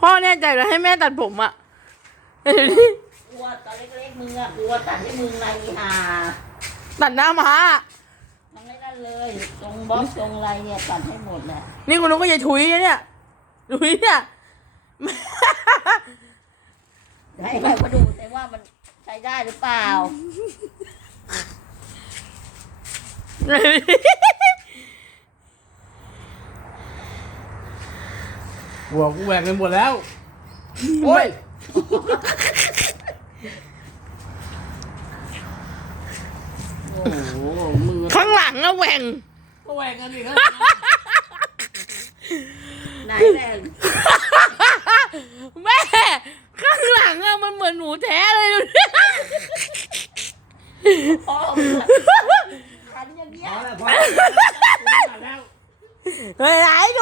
พ่อแน่ใจเลยให้แม่ตัดผมอะกลัวตอนเล็กๆมึงอะกลัวตัดให้มึงไรห่าตัดหน้าม้าอะมันไม่ได้เลยตรงบล็อกตรงไรเนี่ยตัดให้หมดแหละนี่คุณนุ้งก็ยายถุยนะเนี่ยถุยเนี่ย ให้ใครมาดูแต่ว่ามันใช้ได้หรือเปล่า หัวกูแหวกไปหมดแล้ว โอ้ยข้างหลังอะแหว่ง ก็แหวงกันดิครับไหนแรงแม่ ข้างหลังอะมันเหมือนหนูแท้เลยดูพอนอย่างเแล้วพอแล้ว ไม่ไหนดู